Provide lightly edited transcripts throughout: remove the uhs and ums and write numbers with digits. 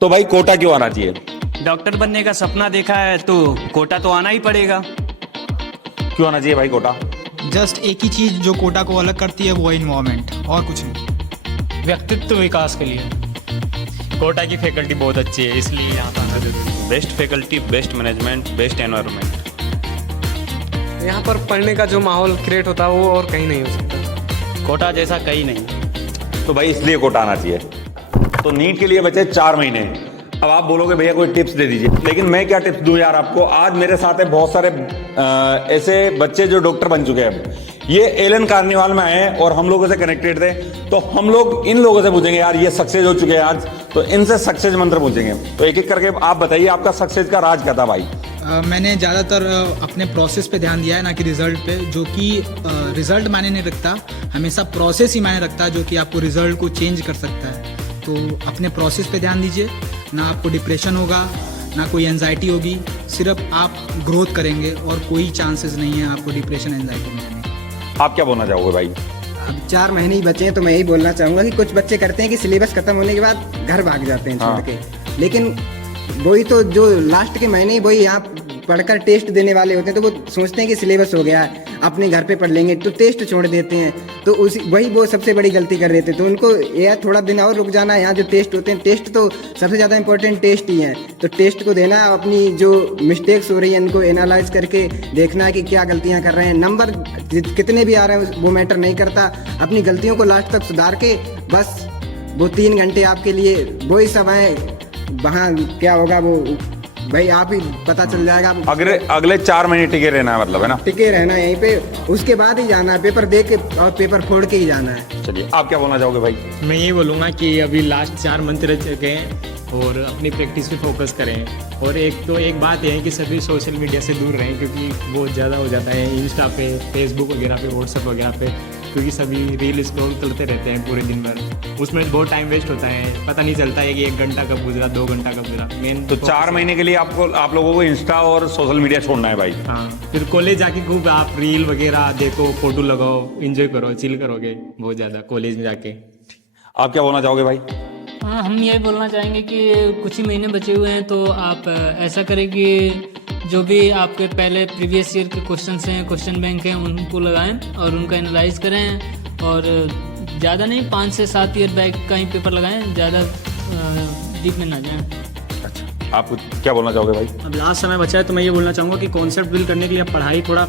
तो भाई कोटा क्यों आना चाहिए? डॉक्टर बनने का सपना देखा है तो कोटा तो आना ही पड़ेगा। क्यों आना चाहिए भाई कोटा? जस्ट एक ही चीज़ जो कोटा को अलग करती है वो है इन्वायरमेंट, और कुछ नहीं। व्यक्तित्व विकास के लिए कोटा की फैकल्टी बहुत अच्छी है, इसलिए यहाँ पर आना जरूरी है। Best faculty, best management, best environment. यहाँ पर पढ़ने का जो माहौल क्रिएट होता है वो और कहीं नहीं हो सकता। कोटा जैसा कहीं नहीं। तो भाई इसलिए कोटा आना चाहिए। तो नीट के लिए बचे 4 महीने। अब आप बोलोगे भैया कोई टिप्स दे दीजिए, लेकिन मैं क्या टिप्स दूं यार आपको। आज मेरे साथ है बहुत सारे ऐसे बच्चे जो डॉक्टर बन चुके हैं। ये एलन कार्निवाल में आए हैं और हम लोगों से कनेक्टेड थे, तो हम लोग इन लोगों से पूछेंगे यार ये सक्सेस हो चुके हैं आज, तो इनसे सक्सेस मंत्र पूछेंगे। तो एक एक करके आप बताइए आपका सक्सेस का राज क्या था भाई? मैंने ज़्यादातर अपने प्रोसेस पे ध्यान दिया है, ना कि रिजल्ट पे। जो कि रिजल्ट मायने नहीं रखता, हमेशा प्रोसेस ही मायने रखता है, जो कि आपको रिजल्ट को चेंज कर सकता है। तो अपने प्रोसेस पे ध्यान दीजिए, ना आपको डिप्रेशन होगा, ना कोई एंजाइटी होगी। सिर्फ आप ग्रोथ करेंगे और कोई चांसेस नहीं है आपको डिप्रेशन एंजाइटी में आने के। आप क्या बोलना चाहोगे भाई? अब 4 महीने ही बचे हैं, तो मैं यही बोलना चाहूँगा कि कुछ बच्चे करते हैं कि सिलेबस खत्म होने के बाद घर भाग जाते हैं छोड़ के। लेकिन वही तो जो लास्ट के महीने ही वही यहाँ पढ़कर टेस्ट देने वाले होते हैं, तो वो सोचते हैं कि सिलेबस हो गया है, अपने घर पे पढ़ लेंगे, तो टेस्ट छोड़ देते हैं। तो उसी वही वो सबसे बड़ी गलती कर रहे थे। तो उनको यह थोड़ा दिन और रुक जाना है। यहाँ जो टेस्ट होते हैं, टेस्ट तो सबसे ज़्यादा इंपॉर्टेंट टेस्ट ही है, तो टेस्ट को देना है। अपनी जो मिस्टेक्स हो रही हैं उनको एनालाइज करके देखना है कि क्या गलतियाँ कर रहे हैं। नंबर कितने भी आ रहे हैं वो मैटर नहीं करता, अपनी गलतियों को लास्ट तक सुधार के बस वो 3 घंटे आपके लिए वही सब है। वहाँ क्या होगा वो भाई आप ही पता चल जाएगा। अगले 4 महीने टिके रहना है, मतलब है ना? टिके रहना है यहीं पे, उसके बाद ही जाना है, पेपर दे के और पेपर फोड़ के ही जाना है। चलिए आप क्या बोलना चाहोगे भाई? मैं ये बोलूँगा कि अभी लास्ट 4 मंथ रह चुके हैं और अपनी प्रैक्टिस पे फोकस करें। और एक बात यह है कि सभी सोशल मीडिया से दूर रहें, क्योंकि बहुत ज़्यादा हो जाता है इंस्टा पे, फेसबुक वगैरह पे, व्हाट्सएप वगैरह पे, क्योंकि सभी रील स्क्रॉल करते रहते हैं पूरे दिन भर। उसमें बहुत टाइम वेस्ट होता है, पता नहीं चलता है कि 1 घंटा कब गुजरा, 2 घंटा कब गुजरा। मेन तो 4 महीने के लिए आप लोगों को इंस्टा और सोशल मीडिया छोड़ना है भाई। हाँ, फिर कॉलेज जाके खूब आप रील वगैरह देखो, फोटो लगाओ, एंजॉय करो, चिल करोगे बहुत ज़्यादा कॉलेज में जाके। आप क्या बोलना चाहोगे भाई? हाँ, हम यही बोलना चाहेंगे कि कुछ ही महीने बचे हुए हैं, तो आप ऐसा करें कि जो भी आपके पहले प्रीवियस ईयर के क्वेश्चंस हैं, क्वेश्चन बैंक हैं, उनको लगाएं और उनका एनालाइज करें। और ज़्यादा नहीं, 5 से 7 ईयर बैक का ही पेपर लगाएं, ज़्यादा डीप में ना जाएं। अच्छा, आप क्या बोलना चाहोगे भाई? अब लास्ट समय बचा है, तो मैं ये बोलना चाहूँगा कि कॉन्सेप्ट बिल्ड करने के लिए आप पढ़ाई थोड़ा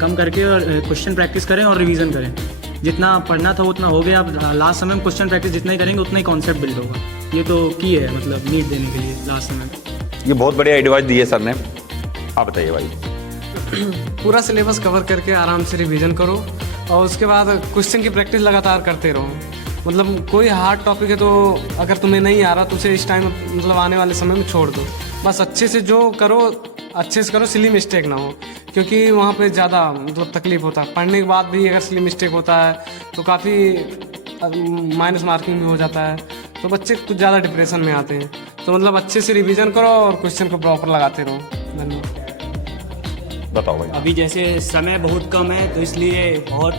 कम करके और क्वेश्चन प्रैक्टिस करें और रिवीजन करें। जितना पढ़ना था उतना हो गया, अब लास्ट समय में क्वेश्चन प्रैक्टिस जितना ही करेंगे उतना ही कॉन्सेप्ट बिल्ड होगा। ये तो की है, मतलब नीट देने के लिए लास्ट समय। ये बहुत बढ़िया एडवाइस दी है सर ने। आप बताइए भाई। पूरा सिलेबस कवर करके आराम से रिवीजन करो और उसके बाद क्वेश्चन की प्रैक्टिस लगातार करते रहो। मतलब कोई हार्ड टॉपिक है तो अगर तुम्हें नहीं आ रहा तो उसे इस टाइम मतलब आने वाले समय में छोड़ दो। बस अच्छे से जो करो अच्छे से करो, सिली मिस्टेक ना हो, क्योंकि वहाँ पे ज़्यादा मतलब तकलीफ होता है। पढ़ने के बाद भी अगर सिली मिस्टेक होता है तो काफ़ी माइनस मार्किंग भी हो जाता है, तो बच्चे कुछ ज़्यादा डिप्रेशन में आते हैं। तो मतलब अच्छे से रिवीजन करो और क्वेश्चन को प्रॉपर लगाते रहो। धन्यवाद। बताओ भाई। अभी जैसे समय बहुत कम है तो इसलिए बहुत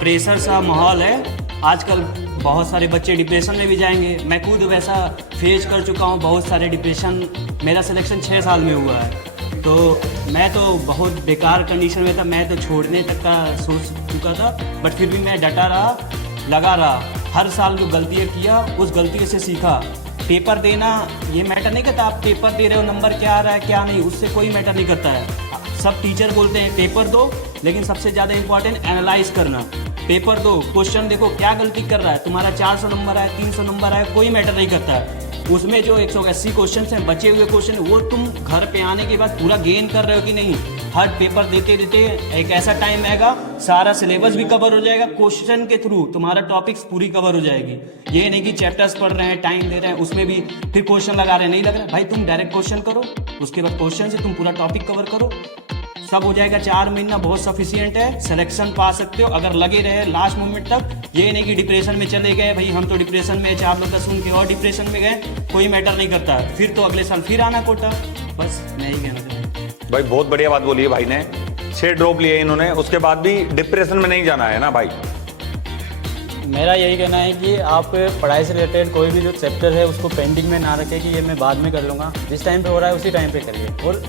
प्रेशर सा माहौल है आजकल। बहुत सारे बच्चे डिप्रेशन में भी जाएंगे। मैं खुद वैसा फेस कर चुका हूँ, बहुत सारे डिप्रेशन। मेरा सिलेक्शन 6 साल में हुआ है, तो मैं तो बहुत बेकार कंडीशन में था। मैं तो छोड़ने तक का सोच चुका था, बट फिर भी मैं डटा रहा, लगा रहा। हर साल जो गलतियाँ किया उस गलती से सीखा। पेपर देना ये मैटर नहीं करता, आप पेपर दे रहे हो, नंबर क्या आ रहा है क्या नहीं, उससे कोई मैटर नहीं करता है। सब टीचर बोलते हैं पेपर दो, लेकिन सबसे ज़्यादा इंपॉर्टेंट एनालाइज करना। पेपर दो, क्वेश्चन देखो क्या गलती कर रहा है। तुम्हारा 400 नंबर आए, 300 नंबर आए, कोई मैटर नहीं करता है। उसमें जो 180 क्वेश्चन हैं, बचे हुए क्वेश्चन, वो तुम घर पे आने के बाद पूरा गेन कर रहे हो कि नहीं। हर पेपर देते देते एक ऐसा टाइम आएगा, सारा सिलेबस भी कवर हो जाएगा, क्वेश्चन के थ्रू तुम्हारा टॉपिक्स पूरी कवर हो जाएगी। ये नहीं कि चैप्टर्स पढ़ रहे हैं, टाइम दे रहे हैं, उसमें भी फिर क्वेश्चन लगा रहे हैं, नहीं लग रहा भाई, तुम डायरेक्ट क्वेश्चन करो, उसके बाद क्वेश्चन से तुम पूरा टॉपिक कवर करो, सब हो जाएगा। 4 महीना बहुत सफिशिएंट है, सिलेक्शन पा सकते हो अगर लगे रहे लास्ट मोमेंट तक। ये नहीं कि डिप्रेशन में चले गए, भाई हम तो डिप्रेशन में, 4 लोग का सुन के और डिप्रेशन में गए, कोई मैटर नहीं करता। फिर तो अगले साल फिर आना कोटा। बस मैं ही कहना चाहूँगा। भाई बहुत बढ़िया बात बोली है भाई ने। 6 ड्रॉप लिए इन्होंने, उसके बाद भी डिप्रेशन में नहीं जाना है ना भाई। मेरा यही कहना है कि आप पढ़ाई से रिलेटेड कोई भी जो चैप्टर है उसको पेंडिंग में ना रखें कि ये मैं बाद में कर लूँगा। जिस टाइम पे हो रहा है उसी टाइम पे करिए, और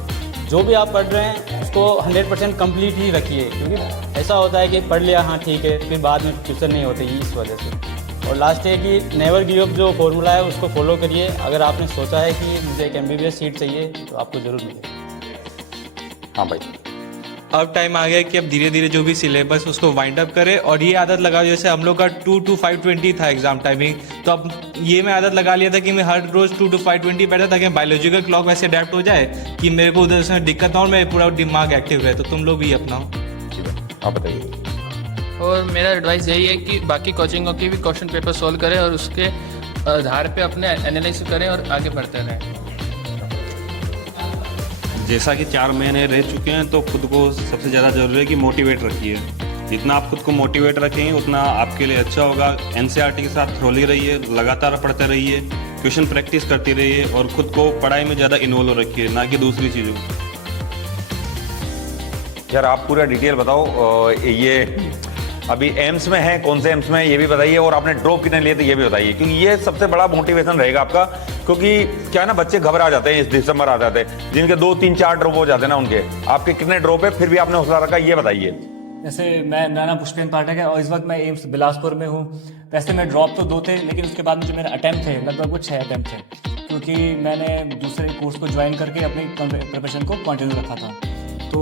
जो भी आप पढ़ रहे हैं उसको 100% कंप्लीट ही रखिए, क्योंकि ऐसा होता है कि पढ़ लिया हाँ ठीक है, फिर बाद में फ्यूचर नहीं होते इस वजह से। और लास्ट है कि नेवर गिव अप जो फॉर्मूला है उसको फॉलो करिए। अगर आपने सोचा है कि मुझे एक MBBS सीट चाहिए तो आपको ज़रूर मिलेगी। हाँ भाई, अब टाइम आ गया कि अब धीरे धीरे जो भी सिलेबस उसको वाइंड अप करें, और ये आदत लगाओ जैसे हम लोग का 2 to 5:20 था एग्जाम टाइमिंग, तो अब ये मैं आदत लगा लिया था कि मैं हर रोज़ 2 to 5:20 बैठा, ताकि बायोलॉजिकल क्लॉक वैसे अडेप्ट हो जाए कि मेरे को उधर से दिक्कत ना हो, मेरा पूरा दिमाग एक्टिव रहे। तो तुम लोग भी अपनाओ। ठीक है, आप बताइए। और मेरा एडवाइस यही है कि बाकी कोचिंगों के भी क्वेश्चन पेपर सॉल्व करें और उसके आधार पे अपने एनालिसिस करें और आगे बढ़ते रहें। जैसा कि 4 महीने रह चुके हैं, तो खुद को सबसे ज़्यादा ज़रूरी है कि मोटिवेट रखिए। जितना आप खुद को मोटिवेट रखेंगे उतना आपके लिए अच्छा होगा। NCERT के साथ थ्रोली रहिए, लगातार पढ़ते रहिए, क्वेश्चन प्रैक्टिस करते रहिए, और खुद को पढ़ाई में ज़्यादा इन्वॉल्व रखिए, ना कि दूसरी चीज़ों को। यार आप पूरा डिटेल बताओ, ये अभी एम्स में है, कौन से एम्स में है ये भी बताइए, और आपने ड्रॉप कितने लिए थे ये भी बताइए, क्योंकि ये सबसे बड़ा मोटिवेशन रहेगा आपका। क्योंकि क्या है ना, बच्चे घबरा जाते हैं, इस दिसंबर आ जाते हैं, जिनके 2, 3, 4 ड्रॉप हो जाते हैं ना उनके। आपके कितने ड्रॉप है, फिर भी आपने हौसला रखा, ये बताइए। जैसे मैं नाना पुष्पेन पाठक है और इस वक्त मैं एम्स बिलासपुर में हूँ। वैसे मैं ड्रॉप तो 2 थे, लेकिन उसके बाद में जो मेरा अटैम्प्ट थे लगभग कुछ 6 अटैम्प्ट थे, क्योंकि मैंने दूसरे कोर्स को ज्वाइन करके अपनी प्रिपरेशन को कंटिन्यू रखा था। तो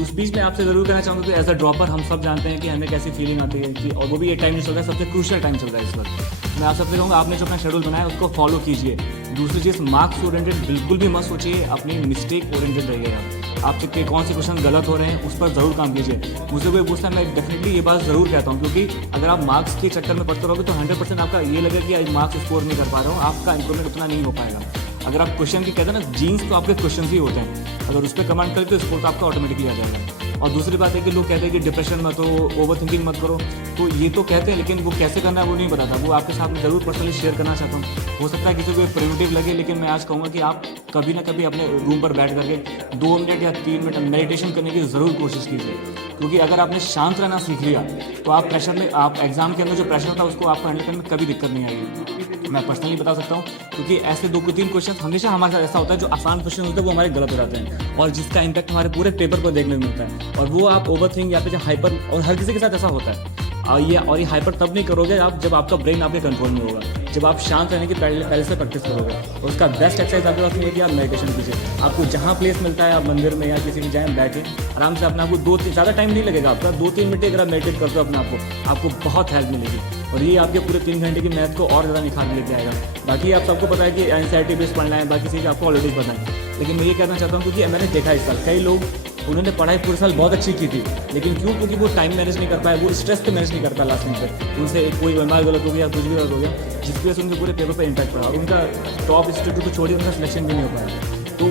उस बीच में आपसे ज़रूर कहना चाहूँगा कि एज अ ड्रॉपर हम सब जानते हैं कि हमें कैसी फीलिंग आती है कि, और वो भी ये टाइम नहीं चल रहा है, सबसे क्रूशियल टाइम चल रहा है इस वक्त। मैं आप सबसे कहूँगा, आपने जो अपना शेड्यूल बनाया है उसको फॉलो कीजिए। दूसरी चीज़, मार्क्स ओरिएंटेड बिल्कुल भी मत सोचिए, अपनी मिस्टेक ओरिएंटेड रहिएगा। आपसे कौन से क्वेश्चन गलत हो रहे हैं उस पर ज़रूर काम कीजिए। मुझे कोई पूछता है, मैं डेफिनेटली ये बात ज़रूर कहता हूँ, क्योंकि अगर आप मार्क्स के चक्कर में पढ़ते रहोगे तो 100% आपका ये लगेगा कि आज मार्क्स स्कोर नहीं कर पा रहा हूँ, आपका इंप्रूवमेंट उतना नहीं हो पाएगा। अगर आप क्वेश्चन की कहते हैं ना, जीन्स तो आपके क्वेश्चन ही होते हैं, अगर उस पर कमांड करें तो स्कोर तो आपका ऑटोमेटिकली आ जाएगा। और दूसरी बात है कि लोग कहते हैं कि डिप्रेशन मत हो, ओवर थिंकिंग मत करो, तो ये तो कहते हैं, लेकिन वो कैसे करना है वो नहीं पता था। वो आपके साथ में ज़रूर पर्सनली शेयर करना चाहता हूँ। हो सकता है किसी को प्रिमिटिव लगे, लेकिन मैं आज कहूँगा कि आप कभी ना कभी अपने रूम पर बैठ करके 2 मिनट या 3 मिनट मेडिटेशन करने की ज़रूर कोशिश कीजिए, क्योंकि अगर आपने शांत रहना सीख लिया तो आप प्रेशर में, आप एग्जाम के अंदर जो प्रेशर था उसको आपको हैंडल करने में कभी दिक्कत नहीं आएगी। मैं पर्सनली बता सकता हूँ, क्योंकि ऐसे 2-3 क्वेश्चन हमेशा हमारे साथ ऐसा होता है, जो आसान क्वेश्चन होते हैं वो हमारे गलत हो जाते हैं, और जिसका इम्पैक्ट हमारे पूरे पेपर पर देखने को मिलता है। और वो आप ओवर थिंक या फिर हाइपर, और हर किसी के साथ ऐसा होता है। और ये हाइपर तब नहीं करोगे आप जब आपका ब्रेन आपके कंट्रोल में होगा, जब आप शांत रहने की पहले से प्रैक्टिस करोगे। और उसका बेस्ट एक्सरसाइज आपके पास है कि आप मेडिटेशन कीजिए। आपको जहाँ प्लेस मिलता है, आप मंदिर में या किसी भी जाएँ, बैठे आराम से अपने आपको 2-3 ज़्यादा टाइम नहीं लगेगा आपका, 2-3 मिनट अगर आप मेडिटेट करते हो अपने आपको बहुत हेल्प मिलेगी, और ये आपके पूरे 3 घंटे की मेहनत को और ज़्यादा निखार लेके आएगा। बाकी आप सबको पता है कि NCERT बेस्ड पढ़ना है, बाकी चीज़ आपको ऑलरेडी पता है, लेकिन मैं ये कहना चाहता हूँ क्योंकि मैंने देखा इस साल कई लोग, उन्होंने पढ़ाई पूरे साल बहुत अच्छी की थी, लेकिन क्यों? क्योंकि वो टाइम मैनेज नहीं कर पाए, वो स्ट्रेस को मैनेज नहीं कर पाया लास्ट मिनट पे, उनसे कोई बीमार गलत हो गया, कुछ भी गलत हो गया, जिसकी वजह से उनके पूरे पेपर पर इम्पैक्ट पड़ा, और उनका टॉप इंस्टीट्यूट को छोड़िए उनका सिलेक्शन भी नहीं हो पाया। तो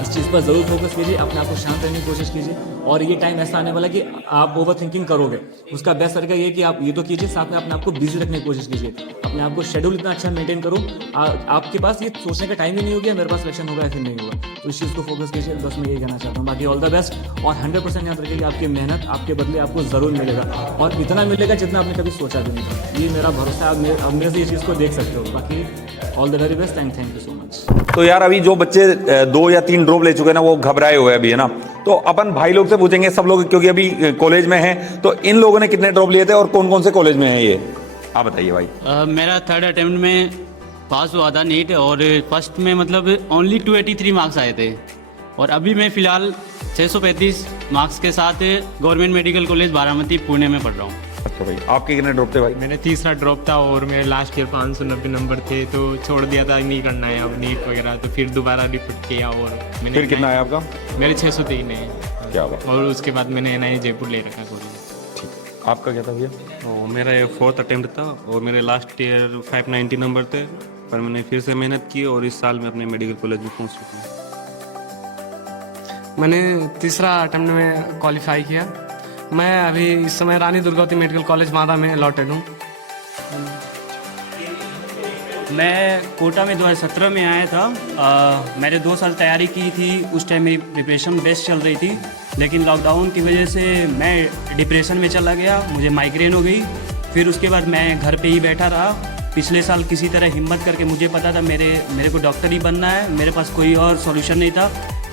इस चीज़ पर ज़रूर फोकस कीजिए, अपने आप को शांत रहने की कोशिश कीजिए। और ये टाइम ऐसा आने वाला है कि आप ओवर थिंकिंग करोगे, उसका बेस्ट तरीका ये है कि आप ये तो कीजिए, साथ में अपने आप को बिजी रखने की कोशिश कीजिए, अपने आप को शेड्यूल इतना अच्छा मेंटेन करो, आपके पास ये सोचने का टाइम ही नहीं हो गया मेरे पास सिलेक्शन होगा ऐसे नहीं होगा। तो इस चीज़ को फोकस कीजिए, बस मैं यही कहना चाहता हूँ। बाकी ऑल द बेस्ट, और 100% याद रखिए कि आपकी मेहनत आपके बदले आपको ज़रूर मिलेगा, और इतना मिलेगा जितना आपने कभी सोचा भी नहीं था। ये मेरा भरोसा है, आप मेरे से ये चीज़ को देख सकते हो। बाकी all the very best and thank you so much. तो यार अभी जो बच्चे 2 या 3 ड्रॉप ले चुके हैं ना, वो घबराए हुए अभी है ना, तो अपन भाई लोग से पूछेंगे सब लोग, क्योंकि अभी कॉलेज में हैं, तो इन लोगों ने कितने ड्रॉप लिए थे और कौन कौन से कॉलेज में है ये, आप बताइए भाई। मेरा 3rd अटेम्प्ट में पास हुआ था नीट, और फर्स्ट में मतलब ओनली 283 मार्क्स आए थे, और अभी मैं फ़िलहाल 635 मार्क्स के साथ government medical college Baramati Pune में पढ़ रहा हूँ। अच्छा भाई, आपके कितने ड्रॉप थे भाई? मैंने 3रा ड्रॉप था, और मेरे लास्ट ईयर 590 नंबर थे, तो छोड़ दिया था, नहीं करना है अब नीट वगैरह, तो फिर दोबारा रिपीट किया, और मैंने फिर कितना आया आपका? मेरे 603 है। क्या बात। और उसके बाद मैंने NIA जयपुर ले रखा कॉलेज। ठीक, आपका क्या था भैया? मेरा ये 4th अटेम्प्ट था, और मेरे लास्ट ईयर 590 नंबर थे, पर मैंने फिर से मेहनत की, और इस साल मैं अपने मेडिकल कॉलेज में पहुँच चुका हूँ। मैंने 3रा अटेम्प्ट में क्वालिफाई किया। मैं अभी इस समय रानी दुर्गावती मेडिकल कॉलेज मादा में अलॉटेड हूँ। मैं कोटा में 2017 में आया था। मैंने 2 साल तैयारी की थी, उस टाइम मेरी प्रिपरेशन बेस्ट चल रही थी, लेकिन लॉकडाउन की वजह से मैं डिप्रेशन में चला गया, मुझे माइग्रेन हो गई, फिर उसके बाद मैं घर पे ही बैठा रहा। पिछले साल किसी तरह हिम्मत करके, मुझे पता था मेरे को डॉक्टर ही बनना है, मेरे पास कोई और सॉल्यूशन नहीं था।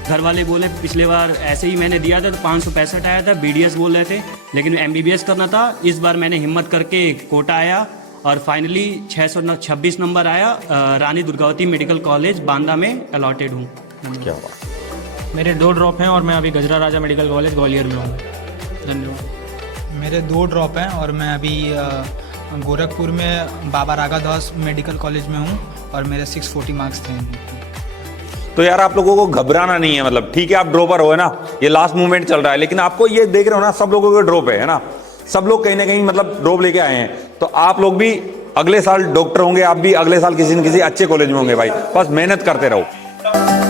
घर वाले बोले, पिछले बार ऐसे ही मैंने दिया था तो 565 आया था, BDS बोल रहे थे, लेकिन MBBS करना था। इस बार मैंने हिम्मत करके कोटा आया और फाइनली 626 नंबर आया। रानी दुर्गावती मेडिकल कॉलेज बांदा में अलॉटेड हूँ। क्या बात। मेरे 2 ड्रॉप हैं और मैं अभी गजरा राजा मेडिकल कॉलेज ग्वालियर में हूँ। धन्यवाद। मेरे 2 ड्रॉप हैं और मैं अभी गोरखपुर में बाबा रागादास मेडिकल कॉलेज में हूँ और मेरे 640 मार्क्स थे। तो यार आप लोगों को घबराना नहीं है, मतलब ठीक है आप ड्रॉपर हो, है ना, ये लास्ट मूवमेंट चल रहा है, लेकिन आपको ये देख रहे हो ना, सब लोगों के ड्रॉप है ना, सब लोग कहीं ना कहीं मतलब ड्रॉप लेके आए हैं। तो आप लोग भी अगले साल डॉक्टर होंगे, आप भी अगले साल किसी न किसी अच्छे कॉलेज में होंगे भाई, बस मेहनत करते रहो।